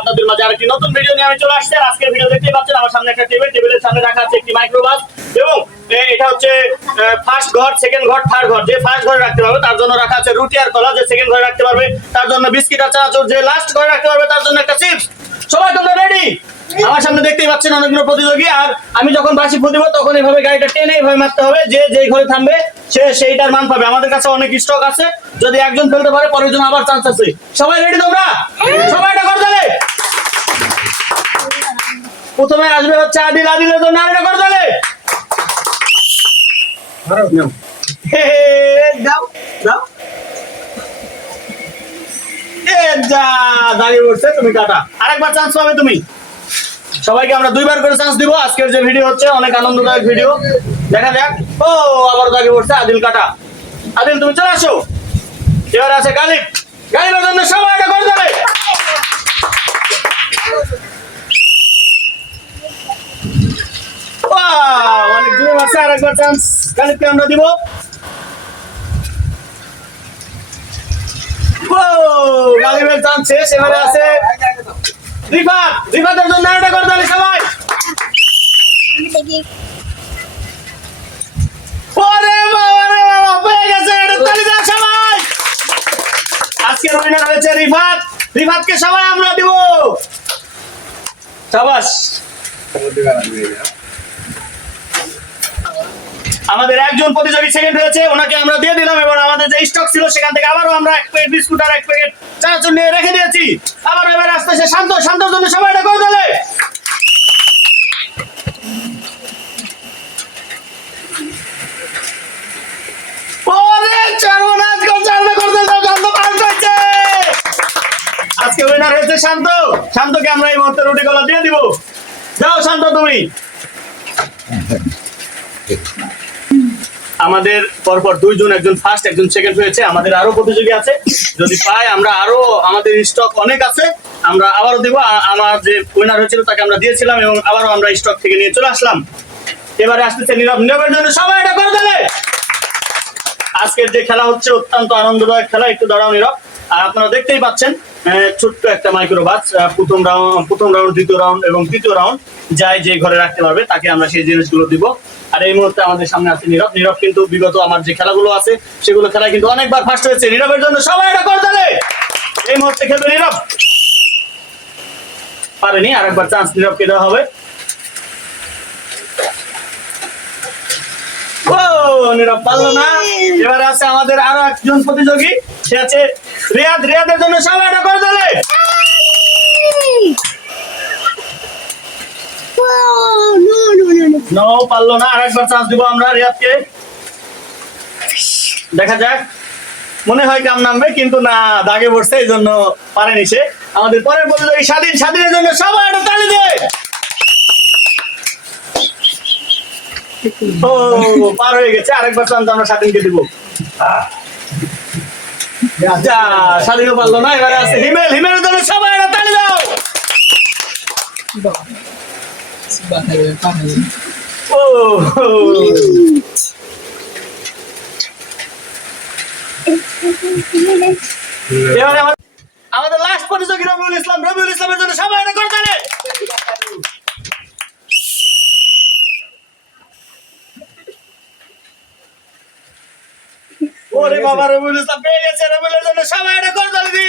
আপনাদের মাঝে আরেকটি নতুন ভিডিও নিয়ে আমি চলে আসছি। আর আজকের ভিডিও দেখতেই পাচ্ছেন আমার সামনে একটা টেবিল, টেবিলের সামনে রাখা আছে একটি মাইক্রোবাস এবং এটা হচ্ছে ফার্স্ট ঘর, সেকেন্ড ঘর, থার্ড ঘর। যে ফার্স্ট ঘরে রাখতে পারবে তার জন্য রাখা আছে রুটি আর কলা, যে সেকেন্ড ঘরে রাখতে পারবে তার জন্য বিস্কিট আর চানাচুর, যে লাস্ট ঘরে রাখতে পারবে তার জন্য একটা চিপস। সবাই তোমরা রেডি? আমার সামনে দেখতেই পাচ্ছেন অনেকগুলো প্রতিযোগী। আর আমি যখন বাঁশি ফুদিব তখন এইভাবে গাড়িটা টেনে এইভাবে মারতে হবে, যে যেই ঘরে থামবে সে সেইটার মান পাবে। আমাদের কাছে অনেক স্টক আছে, যদি একজন ফেলতে পারে পরের জন আবার চান্স আছে। সবাই রেডি তোমরা? সবাই এটা করে দিলে। প্রথমে আসবে হচ্ছে আদিল, আদিলের জন্য আর এটা করে দিলে। দাও দাও, যা দাঁড়িয়ে পড়ছে, তুমি কাটা। আরেকবার চান্স পাবে তুমি। সবাইকে আমরা দুইবার করে চান্স দিব। আজকের যে ভিডিও হচ্ছে অনেক আনন্দদায়ক ভিডিও, দেখা যাক। ও আবার দাঁড়িয়ে পড়ছে, আদিল কাটা। আদিল তুমি চলে আসো। এবার আছে গালিব, গালিবের জন্য সবাই এটা করে দেবে। অনেক দূরে আছে, আরেকবার চান্স গালিবকে আমরা দিব। গালিবের চান্স শেষ। এবারে আছে রিফাত, রিফাতের জন্য এটা করে দেবে সবাই। ওরে বাবা রে বাবা, পেয়ে গেছে, এটা তালি দাও সবাই। আজকের উইনার হয়েছে রিফাত। রিফাতকে সবাই আমরা দিব। শাবাশ। আমাদের একজন প্রতিযোগী সেকেন্ড হয়েছে, ওনাকে আমরা দিয়ে দিলাম এবং আমাদের যে স্টক ছিল সেখান থেকে আবারও আমরা এক প্যাকেট বিস্কুট আর এক প্যাকেট চানাচুর নিয়ে রেখে দিয়েছি। আবার এবার আসতেছে শান্ত, শান্তর জন্য সবাই এটা করে দেবে। আজকে উইনার হয়েছে শান্ত। শান্তকে আমরা এই মুহূর্তে রুটি কলা দিয়ে দিব। যাও শান্ত তুমি। আমাদের পরপর দুইজন, একজন ফার্স্ট একজন সেকেন্ড হয়েছে। আমাদের আরো প্রতিযোগী আছে, যদি পাই আমরা আরো, আমাদের স্টক অনেক আছে, আমরা আবারও দিব। আমার যে উইনার হয়েছিল তাকে আমরা দিয়েছিলাম এবং আবারও আমরা স্টক থেকে নিয়ে চলে আসলাম। এবারে আসতেছে নীরব, নীরবের জন্য সবাই এটা করে দেবে। আজকের যে খেলা হচ্ছে অত্যন্ত আনন্দদায়ক খেলা। একটু দাঁড়াও নীরব। আর আপনারা দেখতেই পাচ্ছেন ছোট্ট একটা মাইক্রোবাস, প্রথম রাউন্ড, দ্বিতীয় রাউন্ড এবং তৃতীয় রাউন্ড যাই যে ঘরে রাখতে পারবে তাকে আমরা সেই জিনিসগুলো দিব। আর এই মুহূর্তে আমাদের সামনে আছে নীরব। নীরব কিন্তু বিগত আমার যে খেলাগুলো আছে সেগুলো খেলায় কিন্তু অনেকবার ফার্স্ট হয়েছে। নীরবের জন্য সবাই এটা করে দেবে। এই মুহূর্তে খেলবে নীরব, পারেনি, আরেকবার চান্স নীরবকে দেওয়া হবে। নীরব পারলো না। এবারে আছে আমাদের আরো একজন প্রতিযোগী, সে আছে রিয়াদ। রিয়াদের জন্য সবাই এটা করে দেবে। নো, পারলো না, আরেকবার চান্স দিব আমরা রিয়াদকে। দেখা যাক, মনে হয় কাম নামবে কিন্তু না, দাগে পড়ছে, এই জন্য পারেনি সে। আমাদের পরের প্রতিযোগী স্বাধীন, স্বাধীনের জন্য সবাই এটা তালি দেয়। ও পার হয়ে গেছে, আরেকবার চান্স আমরা স্বাধীনকে দিব। স্বাধীনও পারলো না। এবারে আছে হিমেল। হিমেলের জন্য সবাই এটা তালি দাও। এবারে আমাদের লাস্ট প্রতিযোগী রবিউল ইসলাম। রবিউল ইসলামের জন্য সবাই এটা করে দেবে। ওরে বাবা, রবিউল ইসলাম পেয়ে গেছে। রবিউলের জন্য সবাই এটা করে দেবে।